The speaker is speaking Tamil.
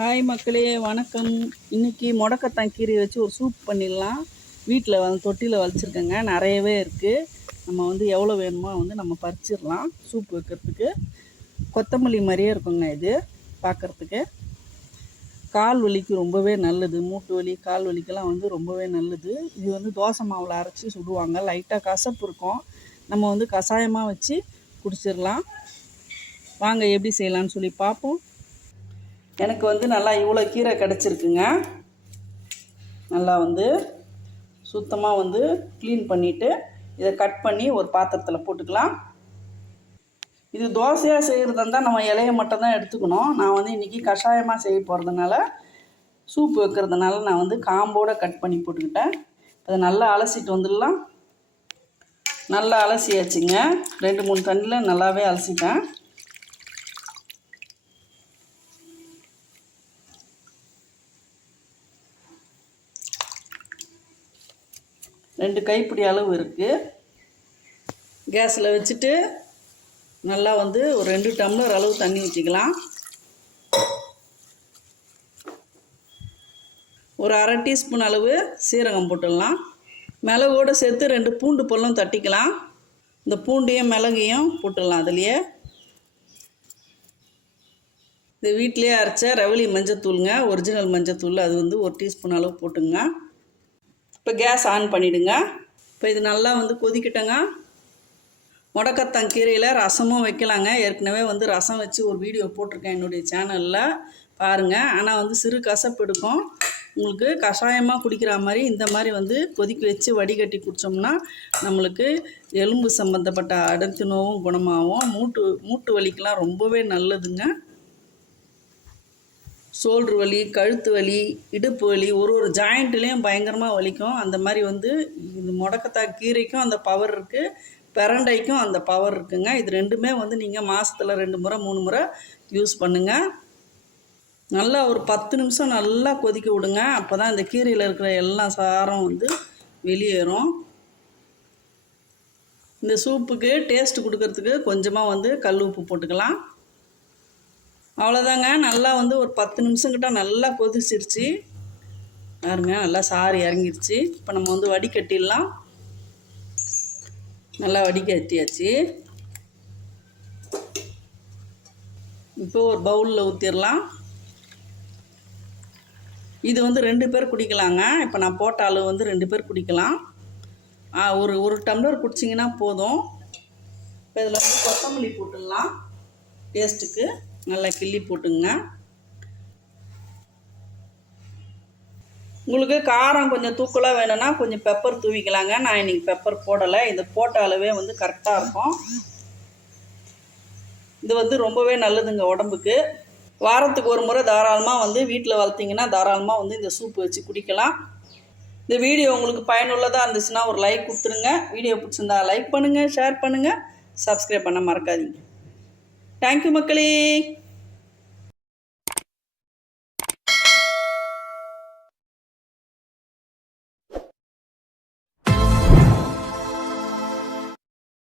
ஹாய் மக்களே வணக்கம். இன்னைக்கு முடக்கத்தான் கீரையை வச்சு ஒரு சூப் பண்ணிடலாம். வீட்டில் வந்து தொட்டியில் வலிச்சிருக்கேங்க நிறையவே இருக்குது நம்ம வந்து எவ்வளோ வேணுமோ வந்து நம்ம பறிச்சிடலாம் சூப் வைக்கிறதுக்கு. கொத்தமல்லி மாதிரியே இருக்குங்க இது பார்க்குறதுக்கு கால் வலிக்கு ரொம்பவே நல்லது. மூட்டு வலி கால் வலிக்கெல்லாம் வந்து ரொம்பவே நல்லது. இது வந்து தோசை மாவில் அரைச்சி சுடுவாங்க. லைட்டாக கசப்பு இருக்கும். நம்ம வந்து கஷாயமாக வச்சு குடிச்சிடலாம். வாங்க எப்படி செய்யலாம்னு சொல்லி பார்ப்போம். எனக்கு வந்து நல்லா இவ்வளோ கீரை கிடச்சிருக்குங்க. நல்லா வந்து சுத்தமாக வந்து க்ளீன் பண்ணிவிட்டு இதை கட் பண்ணி ஒரு பாத்திரத்தில் போட்டுக்கலாம். இது தோசையாக செய்கிறதா இருந்தால் நம்ம இலையை மட்டும் தான் எடுத்துக்கணும். நான் வந்து இன்றைக்கி கஷாயமாக செய்ய போகிறதுனால சூப் வைக்கிறதுனால நான் வந்து காம்போடு கட் பண்ணி போட்டுக்கிட்டேன். அதை நல்லா அலசிட்டு வந்துடலாம். நல்லா அலசியாச்சுங்க. ரெண்டு மூணு தண்ணியில் நல்லாவே அலசிட்டேன். ரெண்டு கைப்பிடி அளவு இருக்குது கேஸில் வச்சுட்டு நல்லா வந்து ஒரு ரெண்டு டம்ளர் அளவு தண்ணி ஊற்றிக்கலாம் ஒரு அரை டீஸ்பூன் அளவு சீரகம் போட்டுடலாம். மிளகோடு சேர்த்து ரெண்டு பூண்டு பல்லும் தட்டிக்கலாம். இந்த பூண்டையும் மிளகையும் போட்டுடலாம் அதுலேயே. இந்த வீட்டிலேயே அரைச்ச ரவளி மஞ்சத்தூளுங்க ஒரிஜினல் மஞ்சத்தூள் அது வந்து ஒரு டீஸ்பூன் அளவு போட்டுங்க. இப்போ கேஸ் ஆன் பண்ணிவிடுங்க இப்போ இது நல்லா வந்து கொதிக்கிட்டங்க. முடக்கத்தங்கீரையில் ரசமும் வைக்கலாங்க. ஏற்கனவே வந்து ரசம் வச்சு ஒரு வீடியோ போட்டிருக்கேன் என்னுடைய சேனலில். பாருங்கள் ஆனால் வந்து சிறு கசப்பு எடுக்கும். உங்களுக்கு கஷாயமாக குடிக்கிற மாதிரி இந்த மாதிரி வந்து கொதிக்க வச்சு வடிகட்டி குடித்தோம்னா நம்மளுக்கு எலும்பு சம்மந்தப்பட்ட அடர்த்தி நோவும் குணமாகும் மூட்டு மூட்டு வலிக்கெலாம் ரொம்பவே நல்லதுங்க. ஷோல்ட்ரு வலி கழுத்து வலி இடுப்பு வலி ஒரு ஒரு ஜாயிண்ட்லேயும் பயங்கரமாக வலிக்கும். அந்த மாதிரி வந்து இந்த முடக்கத்தா கீரைக்கும் அந்த பவர் இருக்குது பெரண்டைக்கும் அந்த பவர் இருக்குங்க. இது ரெண்டுமே வந்து நீங்கள் மாதத்தில் ரெண்டு முறை மூணு முறை யூஸ் பண்ணுங்கள் நல்லா ஒரு பத்து நிமிஷம் நல்லா கொதிக்க விடுங்க. அப்போ தான் இந்த கீரையில் இருக்கிற எல்லா சாரம் வந்து வெளியேறும். இந்த சூப்புக்கு டேஸ்ட் கொடுக்கறதுக்கு கொஞ்சமாக வந்து கல் உப்பு போட்டுக்கலாம். அவ்வளோதாங்க நல்லா வந்து ஒரு பத்து நிமிஷங்கிட்ட நல்லா கொதிச்சிருச்சு. பாருங்க நல்லா சாறு இறங்கிருச்சு. இப்போ நம்ம வந்து வடிகட்டிடலாம். நல்லா வடிகட்டியாச்சு. இப்போ ஒரு பவுலில் ஊற்றிடலாம் இது வந்து ரெண்டு பேர் குடிக்கலாங்க. இப்போ நான் போட்ட அளவு வந்து ரெண்டு பேர் குடிக்கலாம். ஒரு ஒரு டம்ளர் குடிச்சிங்கன்னா போதும். இப்போ இதில் வந்து கொத்தமல்லி போட்டுடலாம். டேஸ்ட்டுக்கு நல்லா கிள்ளி போட்டுங்க. உங்களுக்கு காரம் கொஞ்சம் தூக்கலாக வேணும்னா கொஞ்சம் பெப்பர் தூவிக்கலாங்க. நான் இன்றைக்கி பெப்பர் போடலை. இது போட்ட அளவே வந்து கரெக்டாக இருக்கும். இது வந்து ரொம்பவே நல்லதுங்க உடம்புக்கு. வாரத்துக்கு ஒரு முறை தாராளமாக வந்து வீட்டில் வளர்த்திங்கன்னா தாராளமாக வந்து இந்த சூப்பு வச்சு குடிக்கலாம். இந்த வீடியோ உங்களுக்கு பயனுள்ளதாக இருந்துச்சுன்னா ஒரு லைக் கொடுத்துருங்க. வீடியோ பிடிச்சிருந்தா லைக் பண்ணுங்கள் ஷேர் பண்ணுங்கள் சப்ஸ்கிரைப் பண்ண மறக்காதீங்க. தேங்க்யூ மக்களே.